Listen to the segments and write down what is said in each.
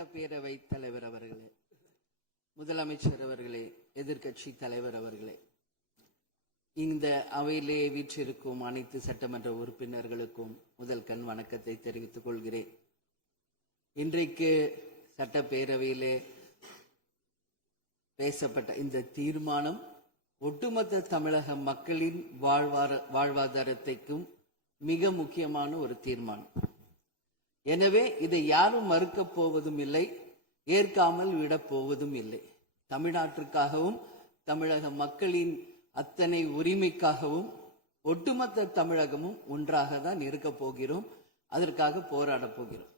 சட்டப்பேரவை தலைவர் அவர்களே, முதலமைச்சர் அவர்களே, எதிர்க்கட்சி தலைவர் அவர்களே, இந்த அவையிலே வீற்றிருக்கும் அனைத்து சட்டமன்ற உறுப்பினர்களுக்கும் முதல் கண் வணக்கத்தை தெரிவித்துக் கொள்கிறேன். இன்றைக்கு சட்டப்பேரவையிலே பேசப்பட்ட இந்த தீர்மானம் ஒட்டுமொத்த தமிழக மக்களின் வாழ்வாதாரத்தைக்கும் மிக முக்கியமான ஒரு தீர்மானம். எனவே இதை யாரும் மறுக்கப் போவதும் இல்லை, ஏற்காமல் விடப் போவதும் இல்லை. தமிழ்நாட்டிற்காகவும் தமிழக மக்களின் அத்தனை உரிமைக்காகவும் ஒட்டுமொத்த தமிழகமும் ஒன்றாக தான் இருக்க போகிறோம், அதற்காக போராட போகிறோம்.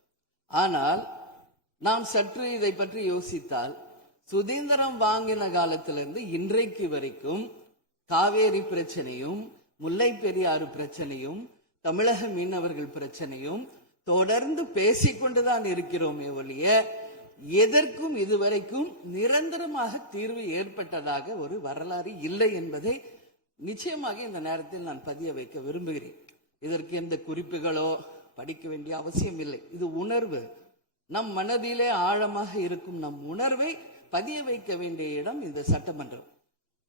ஆனால் நாம் சற்று இதை பற்றி யோசித்தால், சுதந்திரம் வாங்கின காலத்திலிருந்து இன்றைக்கு வரைக்கும் காவேரி பிரச்சனையும் முல்லை பெரியாறு பிரச்சனையும் தமிழக மீனவர்கள் பிரச்சனையும் தொடர்ந்து பேசிக்கொண்டுதான் இருக்கிறோமே ஒழிய எதற்கும் இதுவரைக்கும் நிரந்தரமாக தீர்வு ஏற்பட்டதாக ஒரு வரலாறு இல்லை என்பதை நிச்சயமாக இந்த நேரத்தில் நான் பதிய வைக்க விரும்புகிறேன். இதற்கு எந்த குறிப்புகளோ படிக்க வேண்டிய அவசியம் இல்லை. இது உணர்வு, நம் மனதிலே ஆழமாக இருக்கும் நம் உணர்வை பதிய வைக்க வேண்டிய இடம் இந்த சட்டமன்றம்.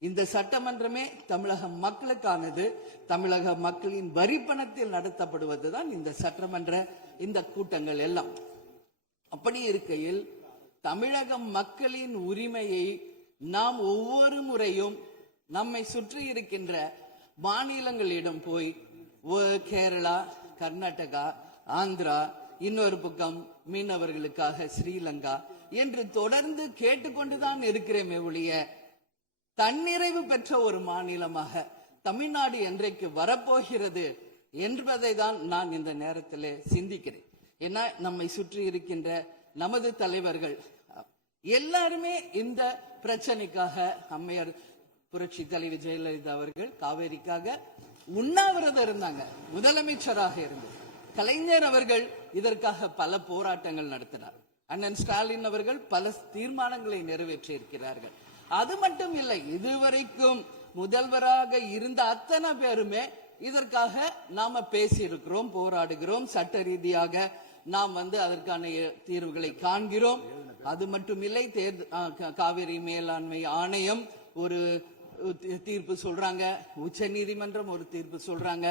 இந்த சட்டமன்றமே தமிழக மக்களுக்கானது. தமிழக மக்களின் வரி பணத்தில் நடத்தப்படுவதுதான் இந்த சட்டமன்ற இந்த கூட்டங்கள் எல்லாம். அப்படி இருக்கையில் தமிழக மக்களின் உரிமையை நாம் ஒவ்வொரு முறையும் நம்மை சுற்றி இருக்கின்ற மாநிலங்களிடம் போய் கேரளா, கர்நாடகா, ஆந்திரா, இன்னொரு பக்கம் மீனவர்களுக்காக ஸ்ரீலங்கா என்று தொடர்ந்து கேட்டுக்கொண்டுதான் இருக்கிறேமே ஒழிய தன்னிறைவு பெற்ற ஒரு மாநிலமாக தமிழ்நாடு என்றைக்கு வரப்போகிறது என்பதை தான் நான் இந்த நேரத்தில் சிந்திக்கிறேன். ஏன்னா நம்மை சுற்றி இருக்கின்ற நமது தலைவர்கள் எல்லாருமே இந்த பிரச்சனைக்காக, அம்மையார் புரட்சி தலைவர் ஜெயலலிதா அவர்கள் காவேரிக்காக உண்ணாவிரதம் இருந்தாங்க, முதலமைச்சராக இருந்து. கலைஞர் அவர்கள் இதற்காக பல போராட்டங்கள் நடத்தினார். அண்ணன் ஸ்டாலின் அவர்கள் பல தீர்மானங்களை நிறைவேற்றி இருக்கிறார்கள். அது மட்டும் இல்லை, இதுவரைக்கும் முதல்வராக இருந்த அத்தனை பேருமே இதற்காக நாம பேசி இருக்கிறோம், போராடுகிறோம், சட்ட ரீதியாக நாம் அதற்கான தீர்வுகளை காண்கிறோம். அது மட்டும் இல்லை, காவிரி மேலாண்மை ஆணையம் ஒரு தீர்ப்பு சொல்றாங்க, உச்ச நீதிமன்றம் ஒரு தீர்ப்பு சொல்றாங்க.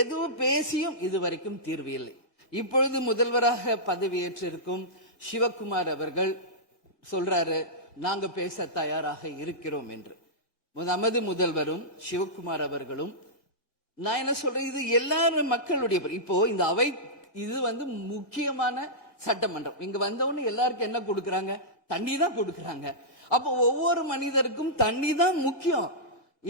எதுவும் பேசியும் இதுவரைக்கும் தீர்வு இல்லை. இப்பொழுது முதல்வராக பதவியேற்றிருக்கும் சிவகுமார் அவர்கள் சொல்றாரு, நாங்க பேச தயாராக இருக்கிறோம் என்று. நமது முதல்வரும் சிவகுமார் அவர்களும், நான் என்ன சொல்றேன், இது எல்லாரும் மக்களுடைய, இப்போ இந்த அவை இது முக்கியமான சட்டமன்றம். இங்க வந்தவொன்னு எல்லாருக்கும் என்ன கொடுக்கறாங்க? தண்ணி தான் கொடுக்கறாங்க. அப்போ ஒவ்வொரு மனிதருக்கும் தண்ணி தான் முக்கியம்.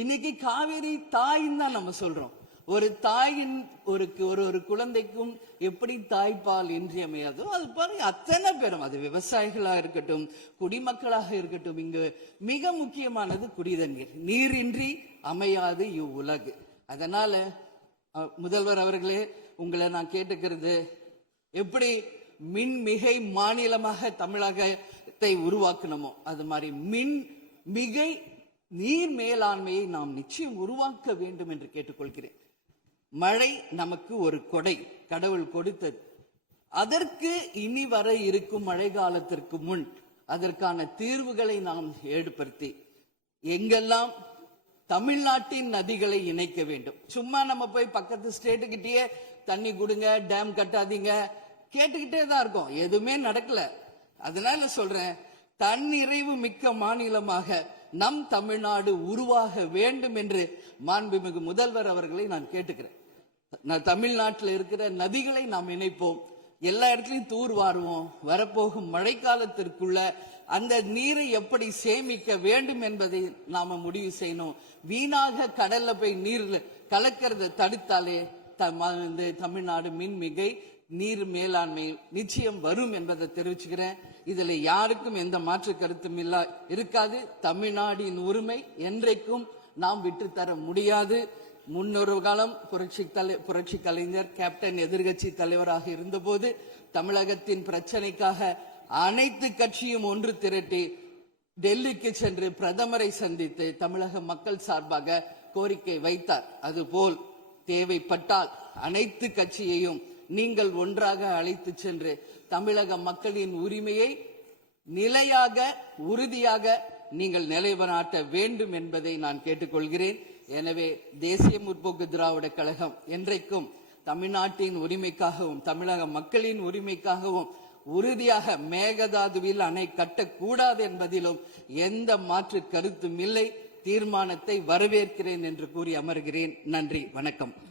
இன்னைக்கு காவேரி தாயின்னு தான் நம்ம சொல்றோம். ஒரு தாயின் ஒரு குழந்தைக்கும் எப்படி தாய்ப்பால் இன்றியமையாதோ அது பாருங்க, அத்தனை பேரும், அது விவசாயிகளா இருக்கட்டும், குடிமக்களாக இருக்கட்டும், இங்கு மிக முக்கியமானது குடிதண்ணீர். நீரின்றி அமையாது இவ்வுலகு. அதனால முதல்வர் அவர்களே, உங்களை நான் கேட்டுக்கிறது, எப்படி மின்மிகை மாநிலமாக தமிழகத்தை உருவாக்கணுமோ அது மாதிரி மின்மிகை நீர் மேலாண்மையை நாம் நிச்சயம் உருவாக்க வேண்டும் என்று கேட்டுக்கொள்கிறேன். மழை நமக்கு ஒரு கொடை, கடவுள் கொடுத்தது. அதற்கு இனி வர இருக்கும் மழை காலத்திற்கு முன் அதற்கான தீர்வுகளை நாம் ஏற்படுத்தி எங்கெல்லாம் தமிழ்நாட்டின் நதிகளை இணைக்க வேண்டும். சும்மா நம்ம போய் பக்கத்து ஸ்டேட்டுக்கிட்டே தண்ணி கொடுங்க, டேம் கட்டாதீங்க கேட்டுக்கிட்டே தான் இருக்கோம், எதுவுமே நடக்கல. அதனால சொல்றேன், தன்னிறைவு மிக்க மாநிலமாக நம் தமிழ்நாடு உருவாக வேண்டும் என்று மாண்புமிகு முதல்வர் அவர்களை நான் கேட்டுக்கிறேன். தமிழ்நாட்டில் இருக்கிற நதிகளை நாம் இணைப்போம், எல்லா இடத்துலையும் தூர்வாருவோம். வரப்போகும் மழைக்காலத்திற்குள்ள அந்த நீரை எப்படி சேமிக்க வேண்டும் என்பதை நாம முடிவு செய்யணும். வீணாக கடல்ல போய் நீர் கலக்கிறத தடுத்தாலே தமிழ்நாடு மின்மிகை நீர் மேலாண்மை நிச்சயம் வரும் என்பதை தெரிவிச்சுக்கிறேன். இதுல யாருக்கும் எந்த மாற்று கருத்தும் இருக்காது. தமிழ்நாடின் உரிமை என்றைக்கும் நாம் விட்டுத்தர முடியாது. முன்னொரு காலம் புரட்சி கலைஞர் கேப்டன் எதிர்கட்சி தலைவராக இருந்தபோது தமிழகத்தின் பிரச்சனைக்காக அனைத்து கட்சியும் ஒன்று திரட்டி டெல்லிக்கு சென்று பிரதமரை சந்தித்து தமிழக மக்கள் சார்பாக கோரிக்கை வைத்தார். அதுபோல் தேவைப்பட்டால் அனைத்து கட்சியையும் நீங்கள் ஒன்றாக அழைத்து சென்று தமிழக மக்களின் உரிமையை நிலையாக உறுதியாக நீங்கள் நிலைநாட்ட வேண்டும் என்பதை நான் கேட்டுக்கொள்கிறேன். எனவே தேசிய முற்போக்கு திராவிட கழகம் என்றைக்கும் தமிழ்நாட்டின் உரிமைக்காகவும் தமிழக மக்களின் உரிமைக்காகவும் உறுதியாக மேகதாதுவில் அணை கட்டக்கூடாது என்பதிலும் எந்த மாற்று கருத்தும் இல்லை. தீர்மானத்தை வரவேற்கிறேன் என்று கூறி அமர்கிறேன். நன்றி, வணக்கம்.